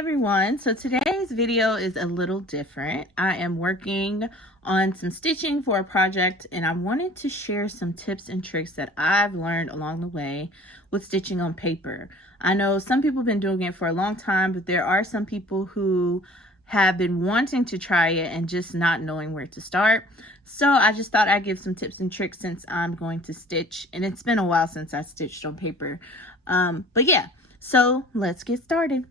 everyone. So today's video is a little different. I am working on some stitching for a project and I wanted to share some tips and tricks that I've learned along the way with stitching on paper. I know some people have been doing it for a long time, but there are some people who have been wanting to try it and just not knowing where to start. So I just thought I'd give some tips and tricks since I'm going to stitch, and it's been a while since I stitched on paper. But yeah, so let's get started.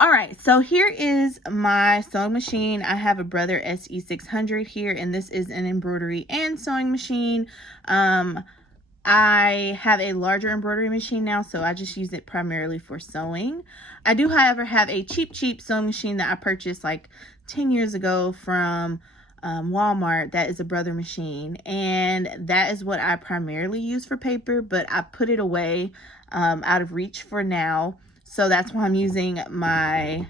All right, so here is my sewing machine. I have a Brother SE600 here, and this is an embroidery and sewing machine. I have a larger embroidery machine now, so I just use it primarily for sewing. I do, however, have a cheap sewing machine that I purchased like 10 years ago from Walmart. That is a Brother machine, and that is what I primarily use for paper, but I put it away out of reach for now. So that's why I'm using my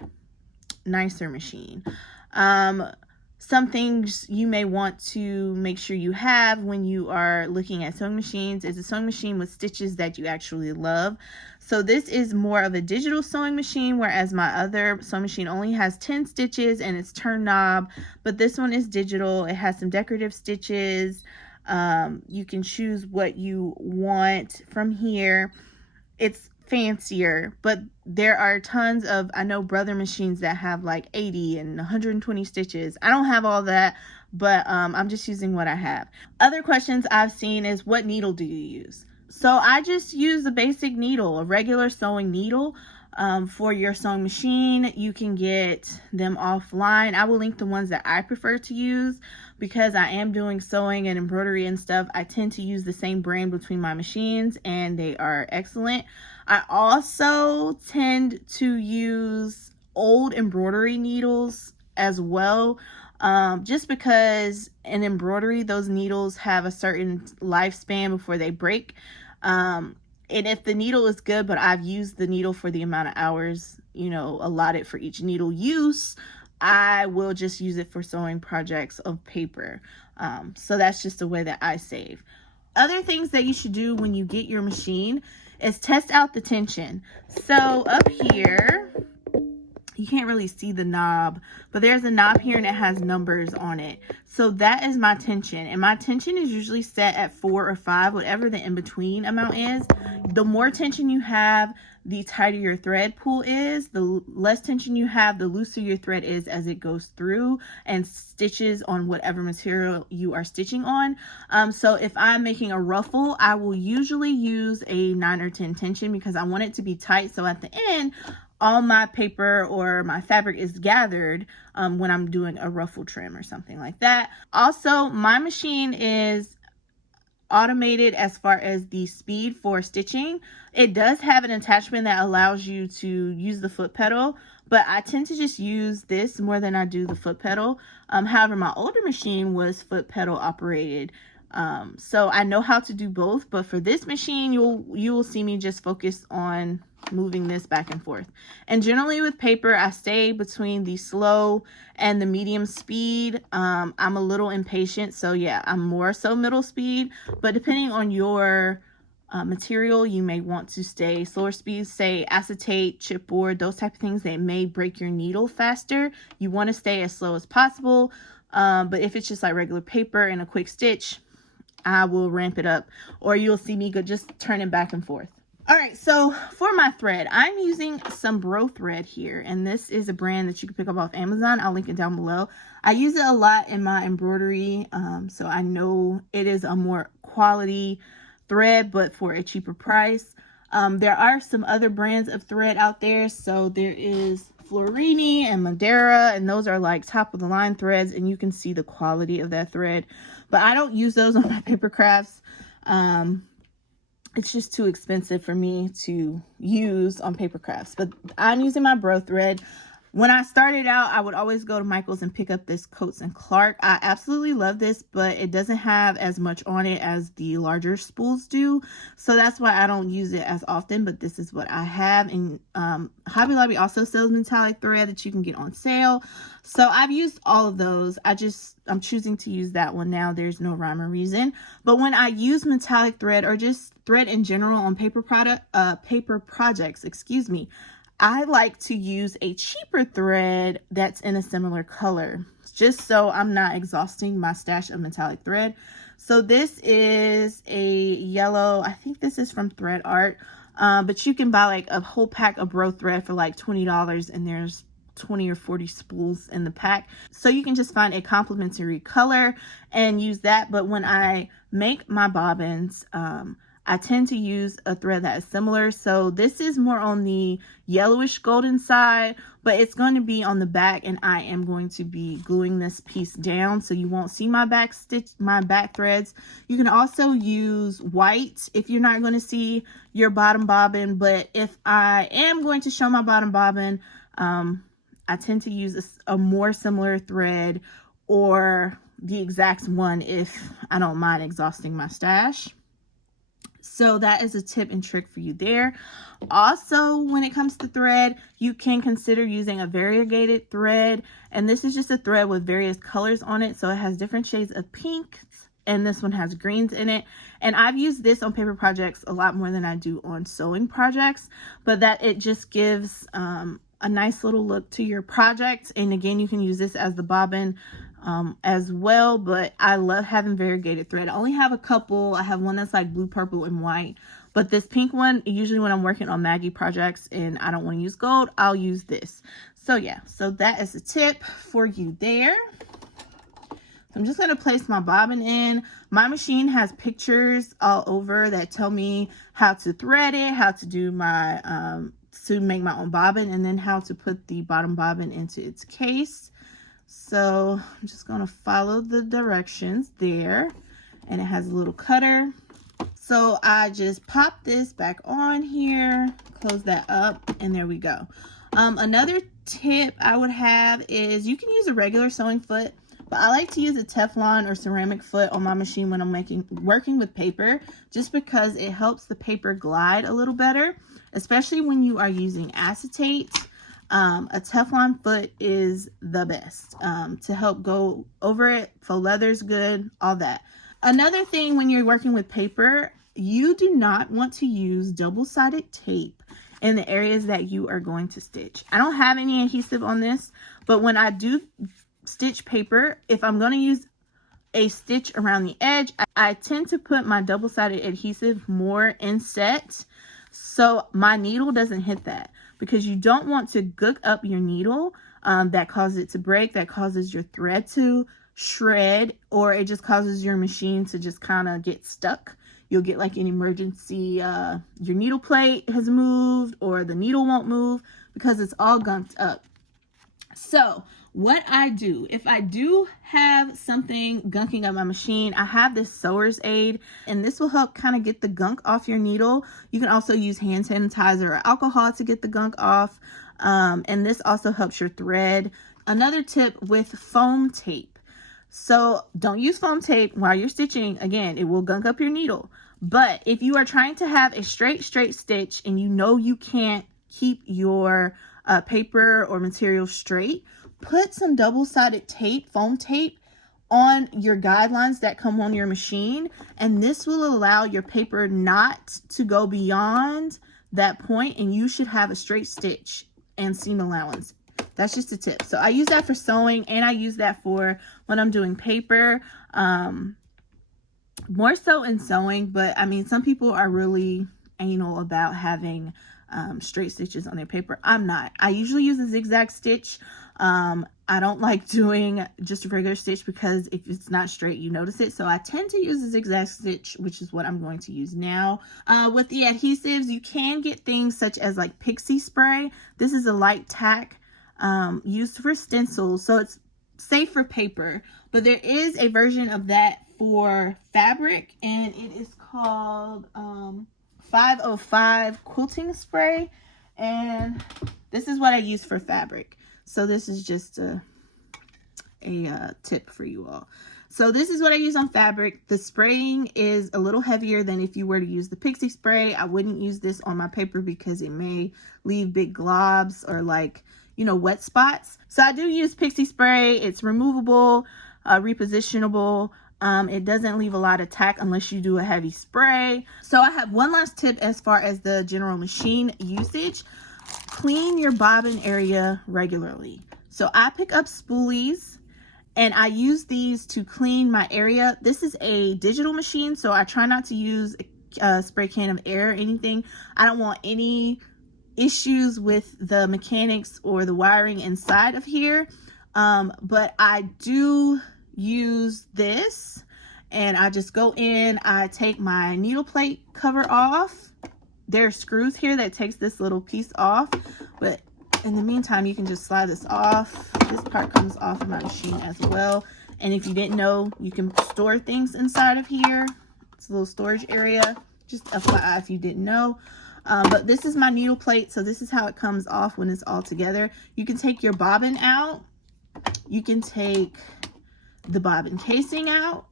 nicer machine. Some things you may want to make sure you have when you are looking at sewing machines is a sewing machine with stitches that you actually love. So this is more of a digital sewing machine, whereas my other sewing machine only has 10 stitches and it's turn knob, but this one is digital. It has some decorative stitches. You can choose what you want from here. It's fancier, but there are tons of, I know, Brother machines that have like 80 and 120 stitches. I don't have all that, but I'm just using what I have. Other questions I've seen is, what needle do you use? So I just use a basic needle, a regular sewing needle. For your sewing machine, you can get them offline. I will link the ones that I prefer to use because I am doing sewing and embroidery and stuff. I tend to use the same brand between my machines and they are excellent. I also tend to use old embroidery needles as well, just because in embroidery those needles have a certain lifespan before they break. And if the needle is good, but I've used the needle for the amount of hours, you know, allotted for each needle use, I will just use it for sewing projects of paper. So that's just the way that I save. Other things that you should do when you get your machine is test out the tension. So up here, you can't really see the knob, but there's a knob here and it has numbers on it. So that is my tension, and my tension is usually set at 4 or 5, whatever the in-between amount is. The more tension you have, the tighter your thread pull is. The less tension you have, the looser your thread is as it goes through and stitches on whatever material you are stitching on. So if I'm making a ruffle, I will usually use a 9 or 10 tension because I want it to be tight, so at the end all my paper or my fabric is gathered when I'm doing a ruffle trim or something like that. Also, my machine is automated as far as the speed for stitching. It does have an attachment that allows you to use the foot pedal, but I tend to just use this more than I do the foot pedal. However, my older machine was foot pedal operated. So I know how to do both, but for this machine, you will see me just focus on moving this back and forth. And generally with paper, I stay between the slow and the medium speed. I'm a little impatient, so yeah, I'm more so middle speed, but depending on your material, you may want to stay slower speed, say acetate, chipboard, those type of things that may break your needle faster. You want to stay as slow as possible. But if it's just like regular paper and a quick stitch, I will ramp it up, or you'll see me just turning back and forth. All right, so for my thread, I'm using some Bro thread here, and this is a brand that you can pick up off Amazon. I'll link it down below. I use it a lot in my embroidery, so I know it is a more quality thread, but for a cheaper price. There are some other brands of thread out there. So there is Florini and Madeira, and those are like top of the line threads, and you can see the quality of that thread. But I don't use those on my paper crafts. It's just too expensive for me to use on paper crafts, but I'm using my Bro thread. When I started out, I would always go to Michael's and pick up this Coats and Clark. I absolutely love this, but it doesn't have as much on it as the larger spools do. So that's why I don't use it as often, but this is what I have. And Hobby Lobby also sells metallic thread that you can get on sale. So I've used all of those. I'm choosing to use that one now. There's no rhyme or reason. But when I use metallic thread or just thread in general on paper projects, I like to use a cheaper thread that's in a similar color, just so I'm not exhausting my stash of metallic thread. So this is a yellow, I think this is from Thread Art, but you can buy like a whole pack of bro thread for like $20, and there's 20 or 40 spools in the pack. So you can just find a complementary color and use that. But when I make my bobbins, I tend to use a thread that is similar. So this is more on the yellowish golden side, but it's going to be on the back, and I am going to be gluing this piece down so you won't see my back threads. You can also use white if you're not going to see your bottom bobbin, but if I am going to show my bottom bobbin, I tend to use a more similar thread or the exact one if I don't mind exhausting my stash. So that is a tip and trick for you there. Also, when it comes to thread, you can consider using a variegated thread. And this is just a thread with various colors on it. So it has different shades of pink, and this one has greens in it. And I've used this on paper projects a lot more than I do on sewing projects, but that it just gives a nice little look to your project. And again, you can use this as the bobbin as well, but I love having variegated thread. I only have a couple. I have one that's like blue, purple, and white, but this pink one, usually when I'm working on Maggie projects and I don't want to use gold, I'll use this. So yeah, so that is a tip for you there. So I'm just going to place my bobbin in. My machine has pictures all over that tell me how to thread it, how to do my to make my own bobbin, and then how to put the bottom bobbin into its case. So I'm just going to follow the directions there, and it has a little cutter. So I just pop this back on here, close that up, and there we go. Another tip I would have is you can use a regular sewing foot, but I like to use a Teflon or ceramic foot on my machine when I'm working with paper, just because it helps the paper glide a little better, especially when you are using acetate. A Teflon foot is the best to help go over it. Faux leather's good, all that. Another thing when you're working with paper, you do not want to use double-sided tape in the areas that you are going to stitch. I don't have any adhesive on this, but when I do stitch paper, if I'm going to use a stitch around the edge, I tend to put my double-sided adhesive more inset so my needle doesn't hit that, because you don't want to gook up your needle. That causes it to break, that causes your thread to shred, or it just causes your machine to just kind of get stuck. You'll get like an emergency, your needle plate has moved or the needle won't move because it's all gunked up. So what I do, if I do have something gunking up my machine, I have this sewer's aid, and this will help kind of get the gunk off your needle. You can also use hand sanitizer or alcohol to get the gunk off. And this also helps your thread. Another tip with foam tape. So don't use foam tape while you're stitching. Again, it will gunk up your needle. But if you are trying to have a straight stitch and you know you can't keep your paper or material straight, put some double-sided tape, foam tape, on your guidelines that come on your machine, and this will allow your paper not to go beyond that point, and you should have a straight stitch and seam allowance. That's just a tip. So I use that for sewing, and I use that for when I'm doing paper, more so in sewing, but I mean, some people are really anal about having straight stitches on their paper. I'm not. I usually use a zigzag stitch. I don't like doing just a regular stitch because if it's not straight, you notice it. So I tend to use a zigzag stitch, which is what I'm going to use now. With the adhesives, you can get things such as like pixie spray. This is a light tack used for stencils, so it's safe for paper. But there is a version of that for fabric, and it is called 505 quilting spray, and this is what I use for fabric. So this is just a tip for you all. So this is what I use on fabric. The spraying is a little heavier than if you were to use the pixie spray. I wouldn't use this on my paper because it may leave big globs or like, you know, wet spots. So I do use pixie spray. It's removable, repositionable. It doesn't leave a lot of tack unless you do a heavy spray. So I have one last tip as far as the general machine usage. clean your bobbin area regularly. So I pick up spoolies and I use these to clean my area. This is a digital machine, so I try not to use a spray can of air or anything. I don't want any issues with the mechanics or the wiring inside of here. But I do use this, and I just go in, I take my needle plate cover off. There are screws here that takes this little piece off, but in the meantime, you can just slide this off. This part comes off of my machine as well. And if you didn't know, you can store things inside of here. It's a little storage area, just FYI if you didn't know. But this is my needle plate, so this is how it comes off when it's all together. You can take your bobbin out. You can take the bobbin casing out.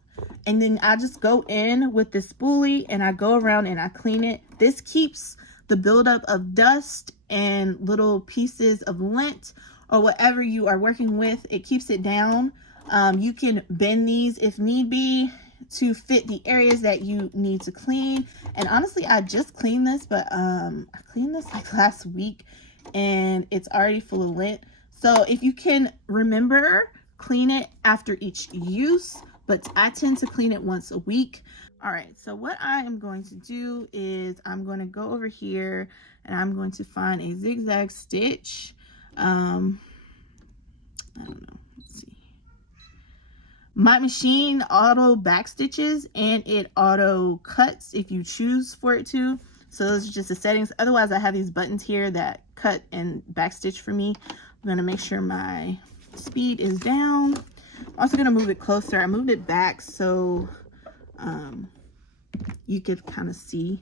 And then I just go in with the spoolie and I go around and I clean it. This keeps the buildup of dust and little pieces of lint or whatever you are working with. It keeps it down. You can bend these if need be to fit the areas that you need to clean. And honestly, I just cleaned this, but I cleaned this like last week and it's already full of lint. So if you can remember, clean it after each use, but I tend to clean it once a week. All right, so what I am going to do is I'm going to go over here and I'm going to find a zigzag stitch. I don't know, let's see. My machine auto back stitches and it auto cuts if you choose for it to. So those are just the settings. Otherwise, I have these buttons here that cut and back stitch for me. I'm gonna make sure my speed is down. I'm also gonna move it closer. I moved it back so you could kind of see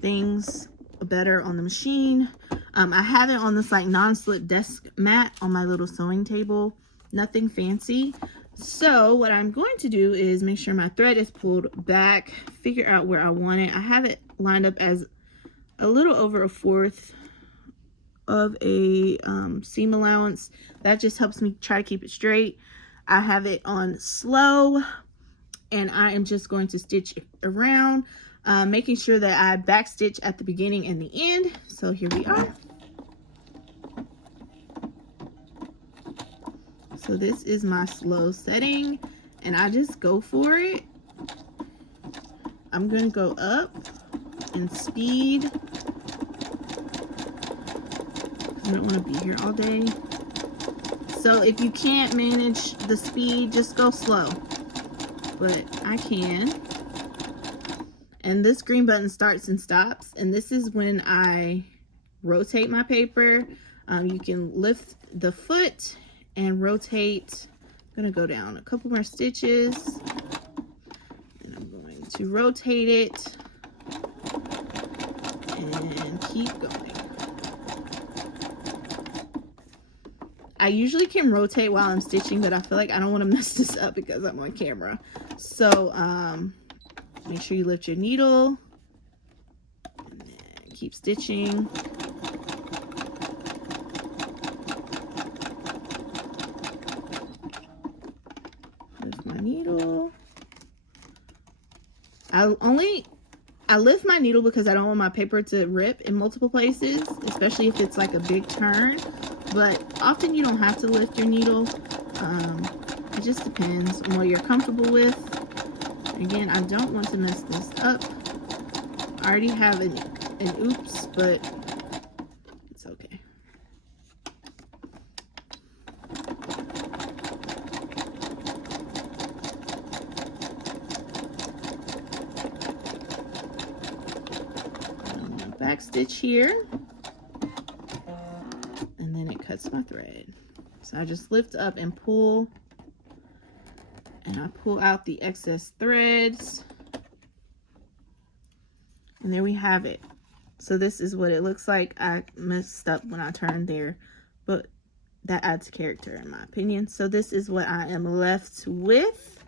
things better on the machine. I have it on this like non-slip desk mat on my little sewing table. Nothing fancy. So what I'm going to do is make sure my thread is pulled back, figure out where I want it. I have it lined up as a little over 1/4 of a seam allowance. That just helps me try to keep it straight. I have it on slow and I am just going to stitch around, making sure that I back stitch at the beginning and the end. So here we are. So this is my slow setting and I just go for it. I'm going to go up in speed. I don't want to be here all day. So if you can't manage the speed, just go slow. But I can. And this green button starts and stops. And this is when I rotate my paper. You can lift the foot and rotate. I'm going to go down a couple more stitches. And I'm going to rotate it. And keep going. I usually can rotate while I'm stitching, but I feel like I don't want to mess this up because I'm on camera. So make sure you lift your needle and then keep stitching. Lift my needle. I lift my needle because I don't want my paper to rip in multiple places, especially if it's like a big turn. But often you don't have to lift your needle. It just depends on what you're comfortable with. Again, I don't want to mess this up. I already have an oops, but it's okay. Back stitch here. And then it cuts my thread. So I just lift up and pull, and I pull out the excess threads, and there we have it. So this is what it looks like. I messed up when I turned there, but that adds character in my opinion. So this is what I am left with,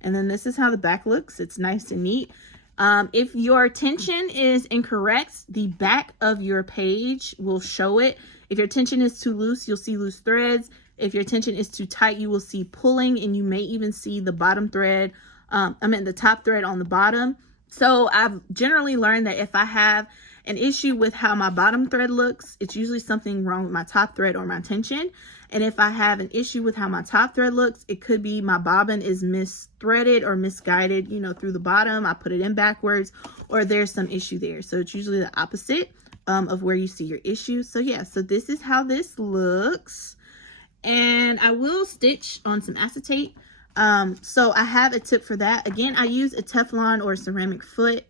and then this is how the back looks. It's nice and neat. If your tension is incorrect, the back of your page will show it. If your tension is too loose, you'll see loose threads. If your tension is too tight, you will see pulling, and you may even see the bottom thread, the top thread on the bottom. So I've generally learned that if I have an issue with how my bottom thread looks, it's usually something wrong with my top thread or my tension. And if I have an issue with how my top thread looks, it could be my bobbin is misthreaded or misguided, you know, through the bottom. I put it in backwards, or there's some issue there. So it's usually the opposite of where you see your issue. So yeah, so this is how this looks. And I will stitch on some acetate. So I have a tip for that. Again, I use a Teflon or ceramic foot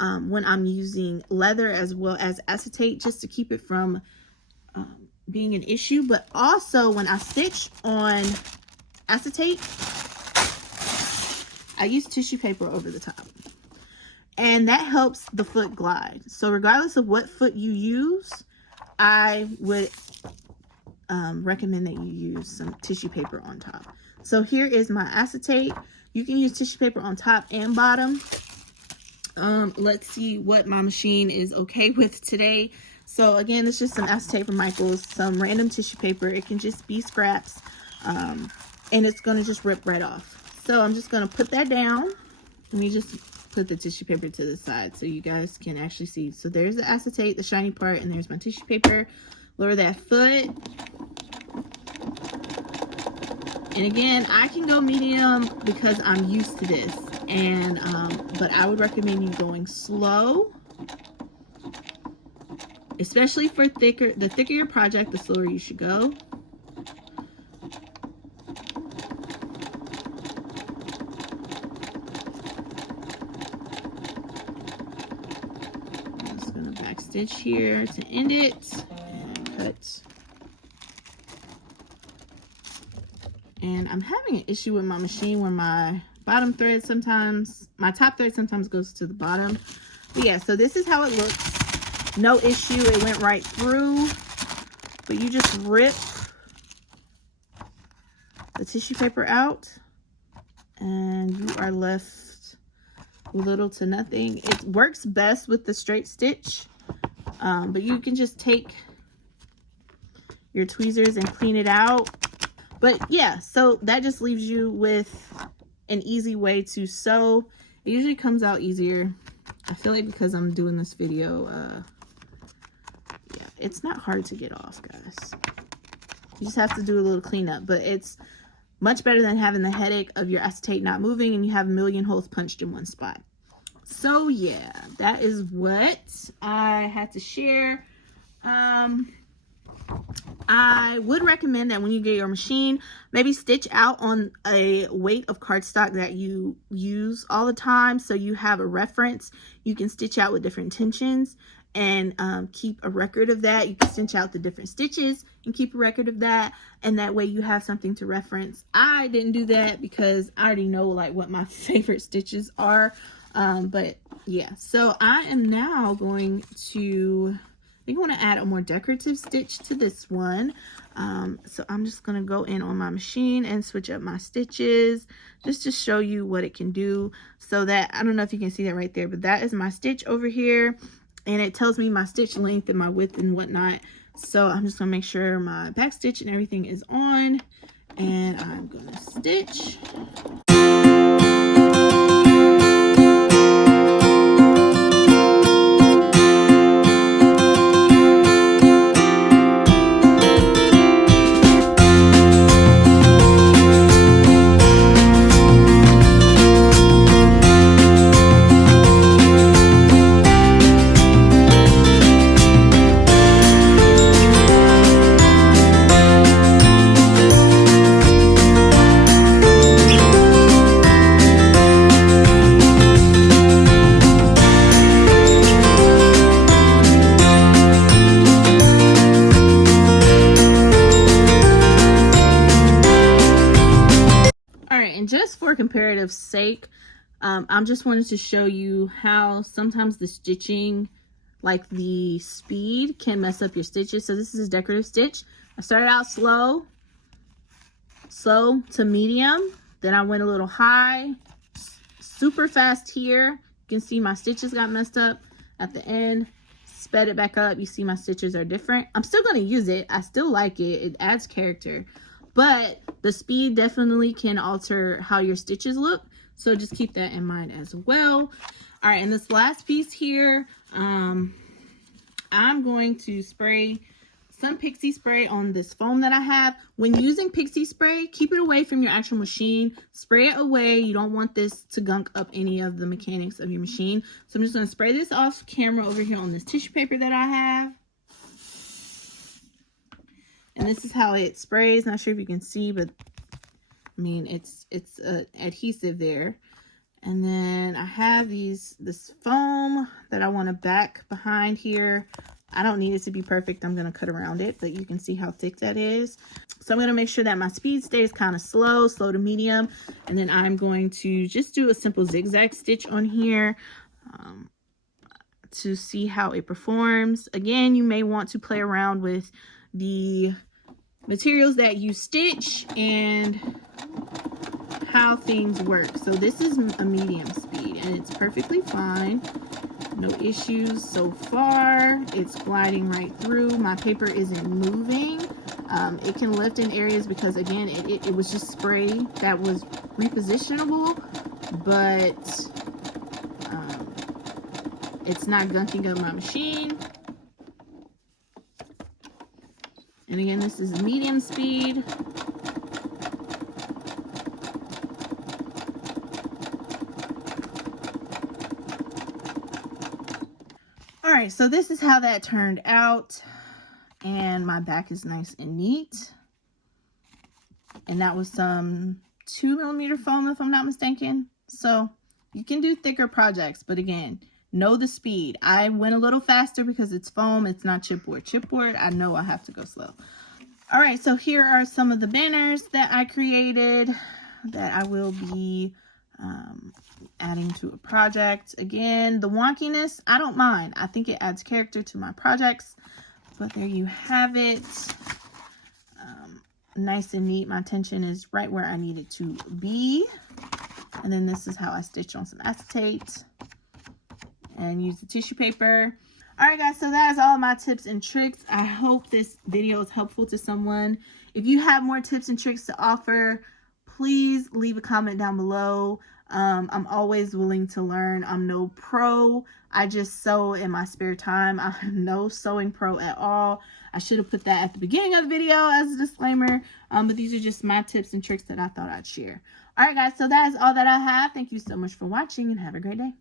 when I'm using leather as well as acetate, just to keep it from being an issue. But also when I stitch on acetate, I use tissue paper over the top, and that helps the foot glide. So regardless of what foot you use, I would recommend that you use some tissue paper on top. So here is my acetate. You can use tissue paper on top and bottom. Let's see what my machine is okay with today. So again, it's just some acetate from Michaels, some random tissue paper. It can just be scraps, and it's going to just rip right off. So I'm just going to put that down. Let me just put the tissue paper to the side so you guys can actually see. So there's the acetate, the shiny part, and there's my tissue paper. Lower that foot. And again, I can go medium because I'm used to this. And but I would recommend you going slow, especially for the thicker your project, the slower you should go. I'm just gonna backstitch here to end it and cut. And I'm having an issue with my machine where my bottom thread sometimes, my top thread sometimes goes to the bottom. But yeah, so this is how it looks. No issue, it went right through. But you just rip the tissue paper out and you are left with little to nothing. It works best with the straight stitch, but you can just take your tweezers and clean it out. But yeah, so that just leaves you with an easy way to sew. It usually comes out easier. I feel like because I'm doing this video, yeah, it's not hard to get off, guys. You just have to do a little cleanup, but it's much better than having the headache of your acetate not moving and you have a million holes punched in one spot. So yeah, that is what I had to share. I would recommend that when you get your machine, maybe stitch out on a weight of cardstock that you use all the time, so you have a reference. You can stitch out with different tensions and keep a record of that. You can stitch out the different stitches and keep a record of that, and that way you have something to reference. I didn't do that because I already know like what my favorite stitches are, but yeah. So I am now going to, I think I want to add a more decorative stitch to this one. So I'm just going to go in on my machine and switch up my stitches just to show you what it can do. So that, I don't know if you can see that right there, but that is my stitch over here. And it tells me my stitch length and my width and whatnot. So I'm just going to make sure my back stitch and everything is on. And I'm going to stitch. Just for comparative sake, I'm just wanted to show you how sometimes the stitching, like the speed, can mess up your stitches. So this is a decorative stitch. I started out slow to medium, then I went a little high, super fast here. You can see my stitches got messed up at the end. Sped it back up. You see my stitches are different. I'm still going to use it. I still like it. It adds character. But the speed definitely can alter how your stitches look. So just keep that in mind as well. All right, and this last piece here, I'm going to spray some pixie spray on this foam that I have. When using pixie spray, keep it away from your actual machine. Spray it away. You don't want this to gunk up any of the mechanics of your machine. So I'm just going to spray this off camera over here on this tissue paper that I have. And this is how it sprays. Not sure if you can see, but I mean, it's adhesive there. And then I have this foam that I want to back behind here. I don't need it to be perfect. I'm going to cut around it, but you can see how thick that is. So I'm going to make sure that my speed stays kind of slow to medium. And then I'm going to just do a simple zigzag stitch on here to see how it performs. Again, you may want to play around with the materials that you stitch and how things work. So this is a medium speed and it's perfectly fine. No issues so far. It's gliding right through. My paper isn't moving. It can lift in areas because again, it was just spray that was repositionable, but it's not gunking up my machine. And again, this is medium speed. All right, so this is how that turned out. And my back is nice and neat. And that was some 2mm foam, if I'm not mistaken. So you can do thicker projects, but again, know the speed. I went a little faster because it's foam, it's not chipboard. Chipboard, I know I have to go slow. All right, so here are some of the banners that I created that I will be adding to a project. Again, the wonkiness, I don't mind. I think it adds character to my projects. But there you have it. Nice and neat. My tension is right where I need it to be. And then this is how I stitch on some acetate and use the tissue paper. All right, guys, so that is all of my tips and tricks. I hope this video is helpful to someone. If you have more tips and tricks to offer, please leave a comment down below. I'm always willing to learn. I'm no pro. I just sew in my spare time. I'm no sewing pro at all. I should have put that at the beginning of the video as a disclaimer. But these are just my tips and tricks that I thought I'd share. All right, guys, so that is all that I have. Thank you so much for watching and have a great day.